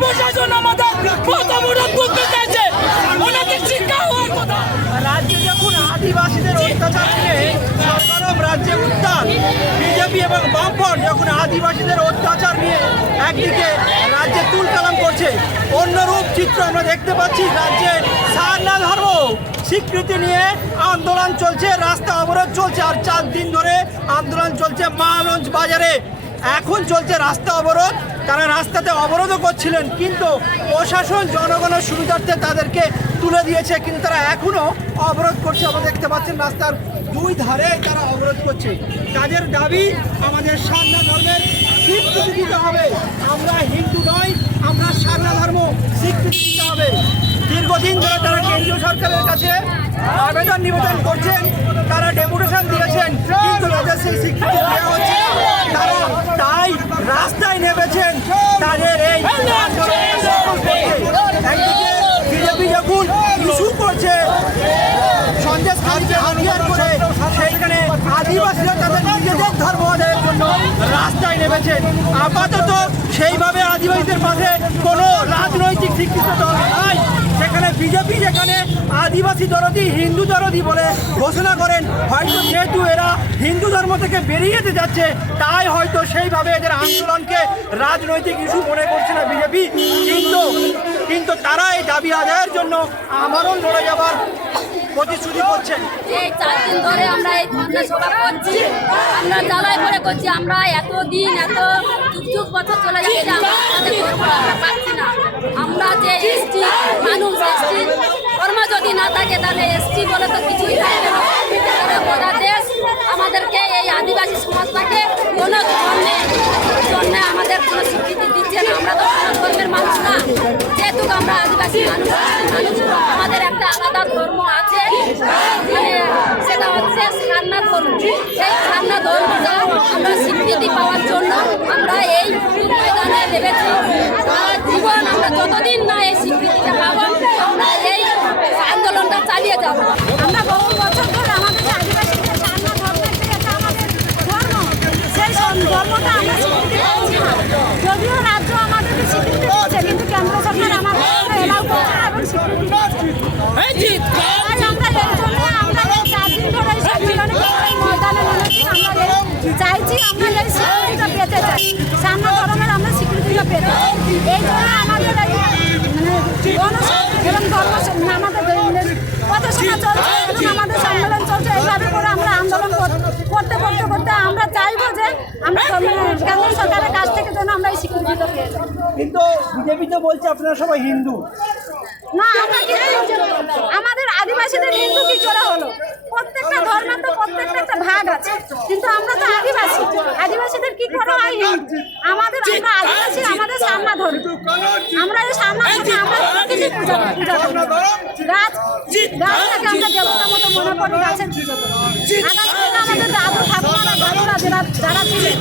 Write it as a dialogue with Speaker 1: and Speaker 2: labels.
Speaker 1: প্রশাসন আমাদের অবরোধ করতে চাইছে। ওনাদের শিক্ষা হওয়ার কথা।
Speaker 2: রাজ্যে যখন আদিবাসীদের অত্যাচার নিয়ে সরকারম রাজ্যে উত্তাল, বিজেপি এবং বামফ্রন্ট যখন আদিবাসীদের অত্যাচার নিয়ে একদিকে রাজ্যে তুলকালাম করছে, অন্যরূপ চিত্র আমরা দেখতে পাচ্ছি রাজ্যে সারনা ধর্ম। স্বীকৃতি নিয়ে আন্দোলন চলছে, রাস্তা অবরোধ চলছে, আর চার দিন ধরে আন্দোলন চলছে মালঞ্চ বাজারে। এখন চলছে রাস্তা অবরোধ। তারা রাস্তাতে অবরোধও করছিলেন, কিন্তু প্রশাসন জনগণের সুবিধার্থে তাদেরকে তুলে দিয়েছে, কিন্তু তারা এখনও অবরোধ করছে। আমরা দেখতে পাচ্ছেন রাস্তার দুই ধারে তারা অবরোধ করছে। তাদের দাবি, আমাদের সারনা ধর্মের স্বীকৃতি দিতে হবে। আমরা হিন্দু নই, আমরা সারনা ধর্ম স্বীকৃতি দিতে হবে। দীর্ঘদিন ধরে তারা কেন্দ্রীয় সরকারের কাছে আবেদন নিবেদন করছেন, তারা ডেপুটেশন দিয়েছেন কিন্তু তাদের সেই স্বীকৃতি দেওয়া হচ্ছে না। তারা তাই রাস্তায় নেমেছেন তাদের এই বিজেপি যখন ইস্যু করছে সন্দেশ খালকে হাতিয়ার করে সেইখানে আদিবাসীরা তাদের নিজেদের ধর্ম আদায়ের জন্য রাস্তায় নেমেছেন আপাতত সেইভাবে আদিবাসীদের পাশে কোনো রাজনৈতিক শিক্ষিত দল নাই। সেখানে দরদি হিন্দু দরদি বলে ঘোষণা করেন। হয়তো যেহেতু এরা হিন্দু ধর্ম থেকে বেরিয়ে যেতে যাচ্ছে, তাই হয়তো সেইভাবে এদের আন্দোলনকে রাজনৈতিক ইস্যু মনে করছে না বিজেপি। কিন্তু কিন্তু তারা এই দাবি আদায়ের জন্য আমারও লড়ে যাবার প্রতিশ্রুতি
Speaker 3: এত দিন এত আমরা যে এসটি মানুষ এসটি ধর্ম যদি না থাকে তাহলে এসটি বলে তো কিছুই থাকবে না। গোটা দেশ আমাদেরকে, এই আদিবাসী সমাজটাকে কোনো ধর্মে জন্য আমাদের কোনো স্বীকৃতি দিচ্ছে না। আমরা তো কোনো ধর্মের মানুষ না। যেহেতু আমরা আদিবাসী মানুষ মানুষ আমাদের একটা আলাদা ধর্ম আছে। মানে সেটা হচ্ছে সান্না ধর্ম। সেই সান্না ধর্মটা আমরা স্বীকৃতি পাওয়ার জন্য আমরা এই ময়দানে নেমেছি সারা জীবন আমরা যতদিন না এই স্বীকৃতিটা পাবো আমরা এই আন্দোলনটা চালিয়ে যাব
Speaker 4: আমরা বহু বছর ধরে আমাদের যে আদিবাসীদের সারনা ধর্মের যে একটা আমাদের ধর্ম সেই সব ধর্মটা আমরা স্বীকৃতি পাচ্ছি না যদিও রাজ্য আমাদেরকে স্বীকৃতি দিচ্ছে কিন্তু কেন্দ্র সরকার আমাদের এলাও করছে না এবং স্বীকৃতি দিচ্ছে
Speaker 1: এই জিত
Speaker 4: তাই আমরা এই জন্য আমরা এই চার দিন ধরে এই সম্মিলনে করে এই ময়দানে নেমেছি আমরা এই চাইছি আমরা এই স্বীকৃতিটা পেতে চাই সারনা ধর্মের আমরা স্বীকৃতিটা পেতে চাই। এই জন্য আমাদের এই মানে গণসংযোগ এবং ধর্ম আমাদের পথসভা চলছে এবং আমাদের সম্মেলন চলছে এইভাবে করে আমরা আন্দোলন কর- করতে করতে করতে আমরা চাইব যে আমরা কেন্দ্র সরকারের কাছ থেকে যেন আমরা এই স্বীকৃতিটা পেয়ে যাই।
Speaker 2: কিন্তু বিজেপি তো বলছে আপনারা সবাই হিন্দু।
Speaker 4: না আমরা আমাদের আদিবাসীদের হিন্দু কি করে হলো? প্রত্যেকটা ধর্মের তো প্রত্যেকটা একটা আছে। কিন্তু আমরা তো আদিবাসী। আদিবাসীদের কি করে হয়? আমাদের আমরা আদিবাসী আমাদের সামনা ধর্ম। আমরা এই সামনা ধরে আমরা প্রকৃতি পূজা পূজা করি। গাছ গাছটাকে আমরা দেবতা মতো মনে করি গাছের পুজো করি। আগামী আমাদের দাদু ঠাকুমারা দাদুরা যারা যারা ছিলেন